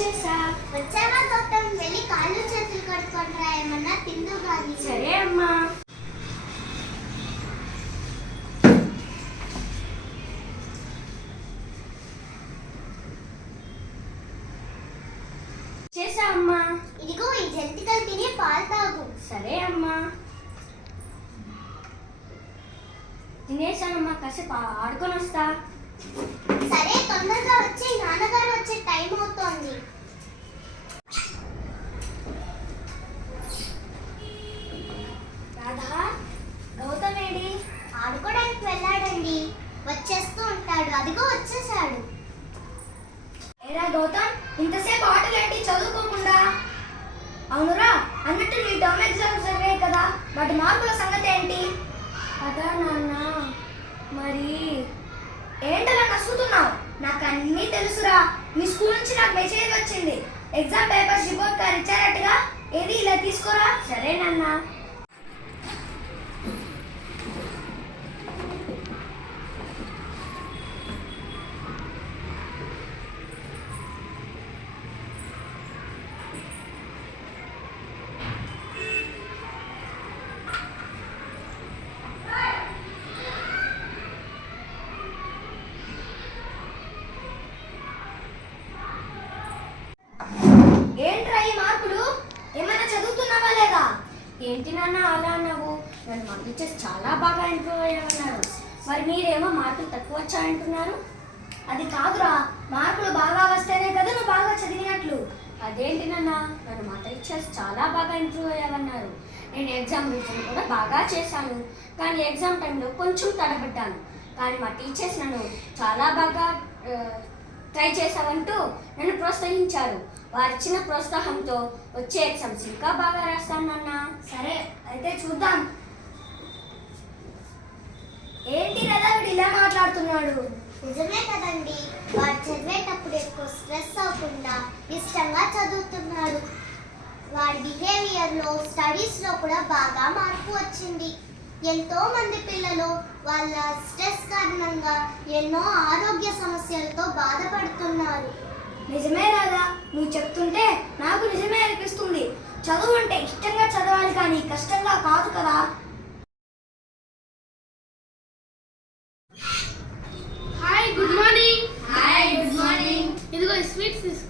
వచ్చేసా. వచ్చావా గౌతమ్? వెళ్ళి కాళ్ళు చేతులు కడుక్కొని రా, ఏమన్నా తిందు కానీ. సరే అమ్మా. చేసా అమ్మా. ఇదిగో ఈ జంతికలు తిని పాలు తాగు. సరే అమ్మా. తినేసానమ్మా, కాసేపు ఆడుకొని వస్తా. సరే, తొందరగా వచ్చి, నాన్నగారు వచ్చే టైం అవుతోంది. రాధా, గౌతమ్ ఏడి? ఆడుకోవడానికి వెళ్ళాడండి, వచ్చేస్తూ ఉంటాడు. అదిగో వచ్చేసాడు. ఏరా గౌతమ్, ఇంతసేపు ఆటలేంటి చదువుకోకుండా? అవునురా, అన్నట్టు నీ టర్మ్ ఎగ్జామ్స్ జరిగాయి కదా, వాటి మార్కుల సంగతి ఏంటి? అదా నాన్న, మరి ఏంటలా నసుకుతున్నావు? నాకు అన్నీ తెలుసురా. మీ స్కూల్ నుంచి నాకు మెసేజ్ వచ్చింది, ఎగ్జామ్ పేపర్స్ రిపోర్ట్ కార్డ్ ఇచ్చారట్టుగా. ఏది ఇలా తీసుకోరా. సరే నాన్న. ఏంట్రా ఈ మార్కులు? ఏమైనా చదువుతున్నావా లేదా? ఏంటి నాన్న అలా అన్నావు? నన్ను మా టీచర్స్ చాలా బాగా ఇంప్రూవ్ అయ్యామన్నారు. మరి మీరేమో మార్కులు తక్కువ వచ్చాయంటున్నారు. అది కాదురా, మార్కులు బాగా వస్తేనే కదా నువ్వు బాగా చదివినట్లు. అదేంటి నాన్న, నన్ను మా టీచర్స్ చాలా బాగా ఇంప్రూవ్ అయ్యామన్నారు. నేను ఎగ్జామ్ రిజల్ట్ కూడా బాగా చేశాను, కానీ ఎగ్జామ్ టైంలో కొంచెం తడబడ్డాను. కానీ మా టీచర్స్ నన్ను చాలా బాగా ట్రై చేశావంటూ నన్ను ప్రోత్సహించారు. వారిచ్చిన ప్రోత్సాహంతో వచ్చే ఎగ్జామ్స్ ఇంకా బాగా రాస్తాను నాన్న. సరే అయితే చూద్దాం. ఏంటి కదా వీడు ఇలా మాట్లాడుతున్నాడు? నిజమే కదండి, వాడు చదివేటప్పుడు ఎక్కువ స్ట్రెస్ అవ్వకుండా ఇష్టంగా చదువుతున్నాడు. వాడి బిహేవియర్లో, స్టడీస్లో కూడా బాగా మార్పు వచ్చింది. ఎంతో మంది పిల్లలు వాళ్ళ స్ట్రెస్ కారణంగా ఎన్నో ఆరోగ్య సమస్యలతో బాధపడుతున్నారు. నిజమే రాదా, నువ్వు చెప్తుంటే నాకు నిజమే అనిపిస్తుంది. చదువు అంటే ఇష్టంగా చదవాలి, కానీ కష్టంగా కాదు కదా. Hi, good morning. Hi, good morning. ఇదిగో స్వీట్స్ తీసుకో.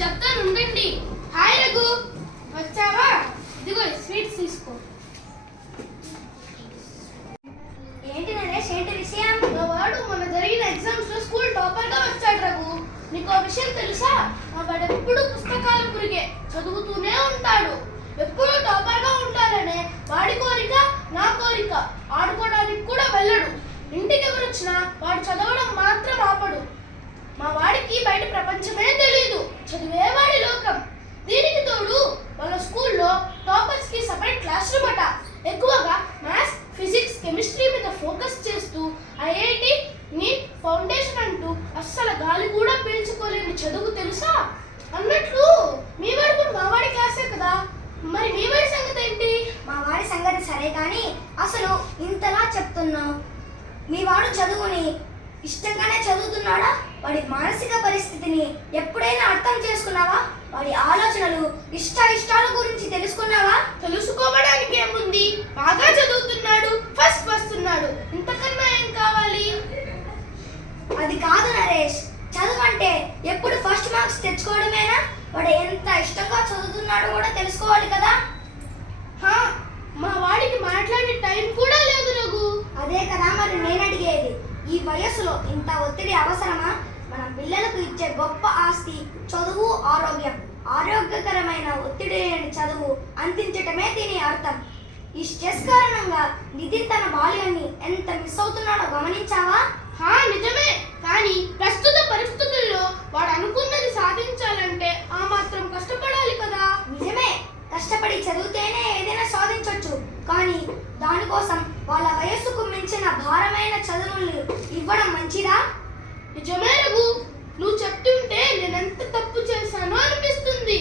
చెప్తాను ఉండండి. హాయ్ రఘు, వచ్చావా? ఇదిగో స్వీట్స్ తీసుకో. ఏంటి నరేష్, ఏంటి విషయం? మా వాడు మొన్న జరిగిన ఎగ్జామ్స్ లో స్కూల్ టాపర్ గా వచ్చాడు రఘు. నీకు ఆ విషయం తెలుసా? మా వాడు ఎప్పుడు పుస్తకాల పురిగే చదువుతూనే ఉంటాడు. ఎప్పుడు టాపర్ గా ఉంటాడనే వాడి కోరిక, నా కోరిక. ఆడుకోవడానికి కూడా వెళ్ళడు. ఇంటికి ఎవరు వచ్చినా వాడు చదవడం మాత్రం ఆపడు. మా వాడికి బయట ప్రపంచమే తెలియదు, చదివే వాడి లోకం. దీనికి తోడు వాళ్ళ స్కూల్లో టాపర్స్ కి సెపరేట్ క్లాస్ రూమ్ అట. ఎక్కువగా మ్యాథ్స్, ఫిజిక్స్, కెమిస్ట్రీ మీద ఫోకస్ చేస్తూ ఐఐటి, నీట్, ఫౌండేషన్ అంటూ అస్సలు గాలి కూడా పీల్చుకోలేని చదువు తెలుసా? అన్నట్లు మీ వాడు కూడా మా వాడి క్లాసే కదా, మరి మీ వాడి సంగతి ఏంటి? మా వాడి సంగతి సరే కానీ అసలు ఇంతలా చెప్తున్నావు. మీ వాడు చదువుని ఇష్టంగానే చదువుతున్నాడా? వాడి మానసిక పరిస్థితిని ఎప్పుడైనా అర్థం చేసుకున్నావా? వాడి ఆలోచనలు, ఇష్టాల గురించి తెలుసుకున్నావా? తెలుసుకోవడానికి ఏముంది, బాగా చదువుతున్నాడు, ఫస్ట్ వస్తున్నాడు. ఇంతకన్నా ఏం కావాలి? అది కాదు నరేష్, చదువు అంటే ఎప్పుడు ఫస్ట్ మార్క్స్ తెచ్చుకోవడమేనా? వాడు ఎంత ఇష్టంగా చదువుతున్నాడో కూడా తెలుసుకోవాలి కదా. మా వాడికి మాట్లాడే టైం కూడా లేదు రఘు. అదే కదా మరి నేను అడిగేది. ఈ వయస్సులో ఇంత ఒత్తిడి అవసరమా? మన పిల్లలకు ఇచ్చే గొప్ప ఆస్తి చదువు, ఆరోగ్యం. ఆరోగ్యకరమైన ఒత్తిడి లేని చదువు అందించటమే దీని అర్థం. ఈ స్ట్రెస్ కారణంగా నితిన్ తన బాల్యాన్ని ఎంత మిస్ అవుతున్నాడో గమనించావా? నిజమే, కానీ ప్రస్తుత పరిస్థితుల్లో వాడు అనుకున్నది సాధించాలంటే ఆ మాత్రం కష్టపడాలి కదా. నిజమే, కష్టపడి చదివితేనే ఏదైనా సాధించవచ్చు, కానీ దానికోసం వాళ్ళ వయస్సుకు మించిన భారమైన చదువులు ఇవ్వడం మంచిదా? నిజమే రఘు, నువ్వు చెప్తుంటే నేనెంత తప్పు చేశానో అనిపిస్తుంది.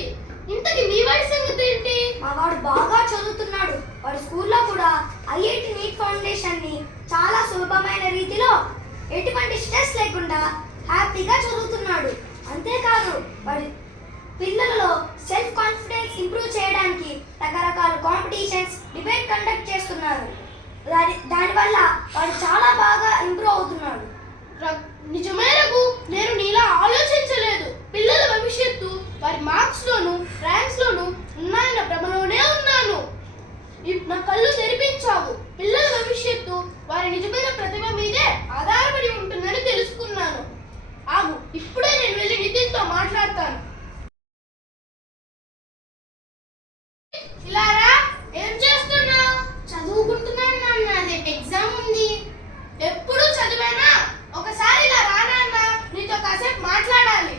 ఇంతకి మీ వాడి సంగతి ఏంటి? మా వాడు బాగా చదువుతున్నాడు. వాడు స్కూల్లో కూడా ఐఐటి, నీట్ ఫౌండేషన్ ని చాలా సులభమైన రీతిలో, ఎటువంటి స్ట్రెస్ లేకుండా హ్యాపీగా చదువుతున్నాడు. అంతేకాదు వాడి పిల్లలలో సెల్ఫ్ కాన్ఫిడెన్స్ ఇంప్రూవ్ చేయడానికి రకరకాల కాంపిటీషన్స్, డిబేట్ కండక్ట్ చేస్తున్నారు. దానివల్ల వాడు చాలా బాగా ఇంప్రూవ్ అవుతున్నాడు. నిజమేనకు, నేను నీలా ఆలోచించలేదు. పిల్లల భవిష్యత్తు వారి మార్క్స్ లోను, ర్యాంక్స్ లోను ఉన్నాయన్న భ్రమలోనే ఉన్నాను. నా కళ్ళు తెరిపించావు. పిల్లల భవిష్యత్తు వారి నిజమైన ప్రతిభ మీదే ఆధారపడి ఉంటుందని తెలుసుకున్నాను. ఆగు, ఇప్పుడే నేను వెళ్ళి నితిన్తో మాట్లాడతాను. ఇలారా, ఏం చేస్తున్నావు? చదువుకుంటున్నాను నాన్న, రేపు ఎగ్జామ్ ఉంది. ఎప్పుడు చదివేనా? ఒకసారి ఇలా రానాన్న, నీతో కాసేపు మాట్లాడాలి.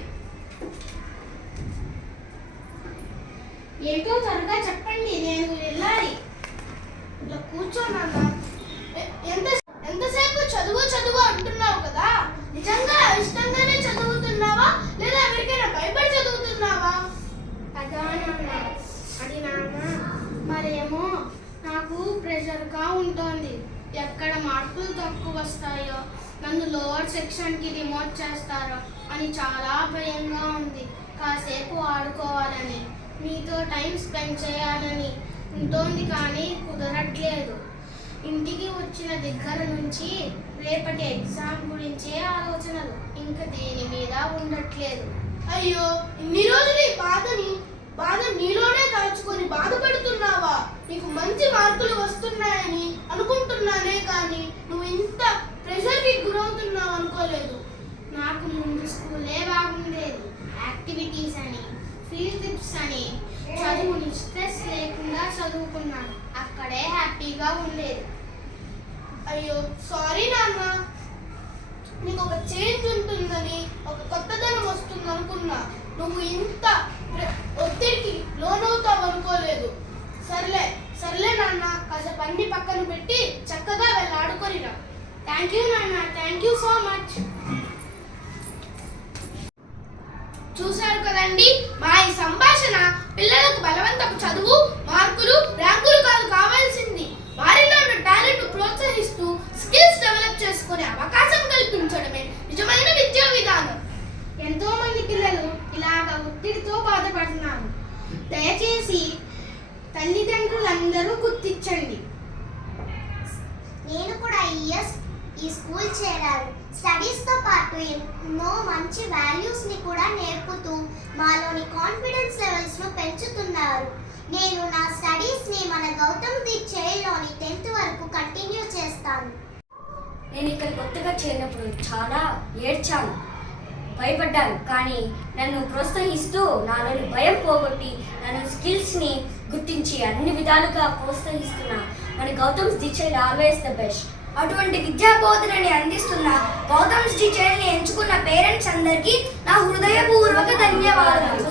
ఏంటో త్వరగా చెప్పండి, నేను వెళ్ళాలి. ఇలా కూర్చో నాన్న. ఎంతసేపు చదువు చదువు అంటున్నావు కదా, నిజంగా ఇష్టంగానే చదువుతున్నావా లేదా ఎవరికైనా భయపడి చదువుతున్నావా? అదా నాన్న, అది నాన్న మరేమో నాకు ప్రెషర్గా ఉంటుంది. ఎక్కడ మార్కులు తక్కువ వస్తాయో, నన్ను లోవర్ సెక్షన్కి రిమోట్ చేస్తారో అని చాలా భయంగా ఉంది. కాసేపు ఆడుకోవాలని, మీతో టైం స్పెండ్ చేయాలని ఉంటుంది, కానీ కుదరట్లేదు. ఇంటికి వచ్చిన దగ్గర నుంచి రేపటి ఎగ్జామ్ గురించే ఆలోచనలు, ఇంకా దేని మీద ఉండట్లేదు. అయ్యో, ఇన్ని రోజులు ఈ బాధ నీలోనే దాచుకొని బాధపడుతున్నావా? నీకు మంచి మార్కులు వస్తున్నాయని అనుకుంటున్నానే కానీ నువ్వు ఇంత ప్రెషర్కి గురవుతున్నావు అనుకోలేదు. నాకు ముందు స్కూలే బాగుండేది. యాక్టివిటీస్ అని, ఫీల్డ్ ట్రిప్స్ అని, చదువుని స్ట్రెస్ లేకుండా చదువుకున్నాను. అక్కడే హ్యాపీగా ఉండేది. అయ్యో, సారీ నాన్న. నీకు ఒక చేంజ్ ఉంటుందని, ఒక కొత్తదనం వస్తుంది అనుకున్నా. నువ్వు ఇంత ఒత్తిడికి లోనవుతావు అనుకోలేదు. సర్లే నాన్న, కాసేపు అన్ని పక్కన పెట్టి చక్కగా వెళ్ళి ఆడుకోనిరా. థ్యాంక్ యూ నాన్న, థ్యాంక్ యూ సో మచ్. చూశారు కదండి మా ఈ సంభాషణ. పిల్లలకు బలవంతపు చదువు, మార్కులు, ర్యాంకులు కాదు కావాల్సింది, వారిలో ఉన్న టాలెంట్ ప్రోత్సహిస్తూ స్కిల్స్ డెవలప్ చేసుకునే అవకాశం కల్పించడమే నిజమైన విద్యా విధానం. ఎంతో మంది పిల్లలు ఇలాగ ఒత్తిడితో బాధపడుతున్నారు. దయచేసి తల్లిదండ్రులందరూ గుర్తించండి. నేను కూడా ఈ స్కూల్ చేరాను. స్టడీస్తో పాటు ఎన్నో మంచి వాల్యూస్ని కూడా నేర్పుతూ మాలోని కాన్ఫిడెన్స్ లెవెల్స్ను పెంచుతున్నారు. నేను నా స్టడీస్ని మన గౌతమ్ దీప్ చైల్డ్లోని 10th వరకు కంటిన్యూ చేస్తాను. నేను ఇక్కడ కొత్తగా చేరినప్పుడు చాలా ఏడ్చాను, భయపడ్డాను. కానీ నన్ను ప్రోత్సహిస్తూ నాలోని భయం పోగొట్టి నన్ను స్కిల్స్ని గుర్తించి అన్ని విధాలుగా ప్రోత్సహిస్తున్న మన Gautam's the child always the best. అటువంటి విద్యా బోధనని అందిస్తున్న గౌతమ్స్ ది చైల్డ్ని ఎంచుకున్న పేరెంట్స్ అందరికీ నా హృదయపూర్వక ధన్యవాదాలు.